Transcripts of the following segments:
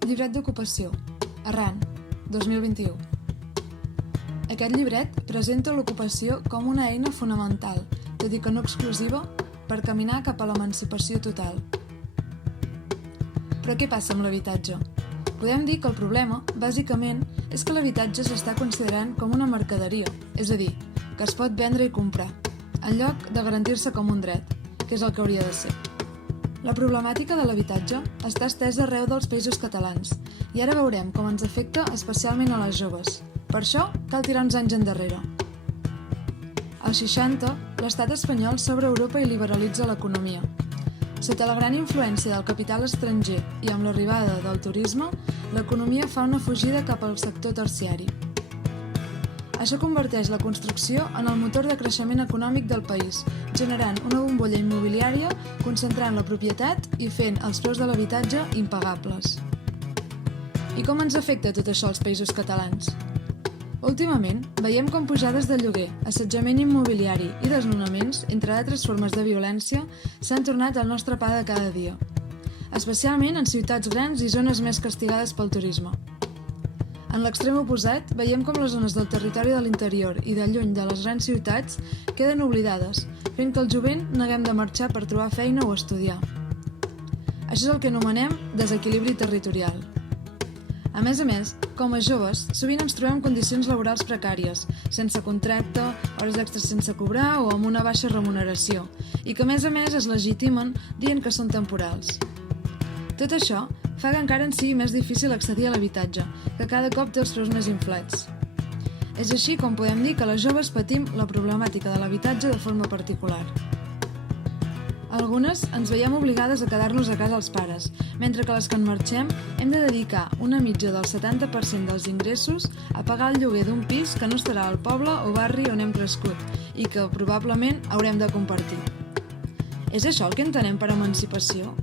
Llibret d'ocupació, Arran, 2021. Aquest llibret presenta l'ocupació com una eina fonamental, tot i que no exclusiva, per caminar cap a l'emancipació total. Però què passa amb l'habitatge? Podem dir que el problema, bàsicament, és que l'habitatge s'està considerant com una mercaderia, és a dir, que es pot vendre i comprar, en lloc de garantir-se com un dret, que és el que hauria de ser. La problemàtica de l'habitatge està estesa arreu dels països catalans i ara veurem com ens afecta especialment a les joves. Per això, cal tirar uns anys endarrere. Als 60, l'estat espanyol s'obre a Europa i liberalitza l'economia. Sota la gran influència del capital estranger i amb l'arribada del turisme, l'economia fa una fugida cap al sector terciari. Això converteix la construcció en el motor de creixement econòmic del país, generant una bombolla immobiliària, concentrant la propietat i fent els preus de l'habitatge impagables. I com ens afecta tot això als països catalans? Últimament, veiem com pujades de lloguer, assetjament immobiliari i desnonaments, entre altres formes de violència, s'han tornat al nostre pa de cada dia, especialment en ciutats grans i zones més castigades pel turisme. En l'extrem oposat, veiem com les zones del territori de l'interior i de lluny de les grans ciutats queden oblidades, fent que el jovent neguem de marxar per trobar feina o estudiar. Això és el que anomenem desequilibri territorial. A més, com a joves, sovint ens trobem en condicions laborals precàries, sense contracte, hores extres sense cobrar o amb una baixa remuneració, i que a més es legitimen dient que són temporals. Tot això fa que encara ens sigui més difícil accedir a l'habitatge, que cada cop té els preus més inflats. És així com podem dir que les joves patim la problemàtica de l'habitatge de forma particular. Algunes ens veiem obligades a quedar-nos a casa els pares, mentre que les que en marxem hem de dedicar una mitja del 70% dels ingressos a pagar el lloguer d'un pis que no estarà al poble o barri on hem crescut i que probablement haurem de compartir. És això el que entenem per emancipació?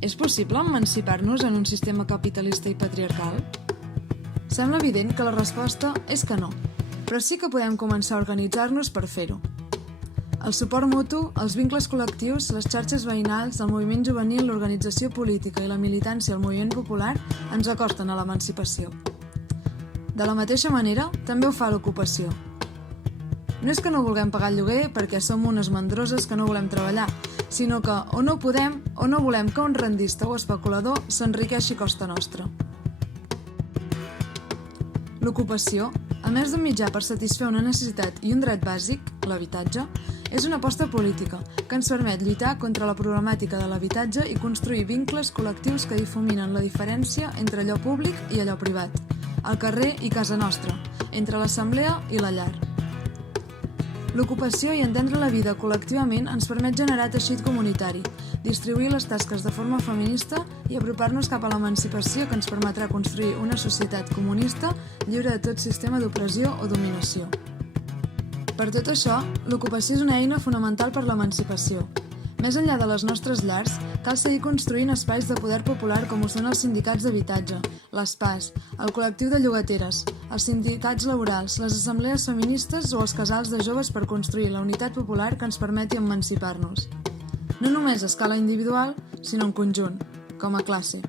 És possible emancipar-nos en un sistema capitalista i patriarcal? Sembla evident que la resposta és que no, però sí que podem començar a organitzar-nos per fer-ho. El suport mutu, els vincles col·lectius, les xarxes veïnals, el moviment juvenil, l'organització política i la militància al moviment popular ens acosten a l'emancipació. De la mateixa manera, també ho fa l'ocupació. No és que no vulguem pagar el lloguer perquè som unes mandroses que no volem treballar, sinó que o no podem o no volem que un rendista o especulador s'enriqueixi a costa nostra. L'ocupació, a més d'un mitjà per satisfer una necessitat i un dret bàsic, l'habitatge, és una aposta política que ens permet lluitar contra la problemàtica de l'habitatge i construir vincles col·lectius que difuminen la diferència entre allò públic i allò privat, al carrer i casa nostra, entre l'assemblea i la llar. L'ocupació i entendre la vida col·lectivament ens permet generar teixit comunitari, distribuir les tasques de forma feminista i apropar-nos cap a l'emancipació que ens permetrà construir una societat comunista lliure de tot sistema d'opressió o dominació. Per tot això, l'ocupació és una eina fonamental per l'emancipació. Més enllà de les nostres llars, cal seguir construint espais de poder popular com ho són els sindicats d'habitatge, les PAs, el col·lectiu de llogateres, els sindicats laborals, les assemblees feministes o els casals de joves per construir la unitat popular que ens permeti emancipar-nos. No només a escala individual, sinó en conjunt, com a classe.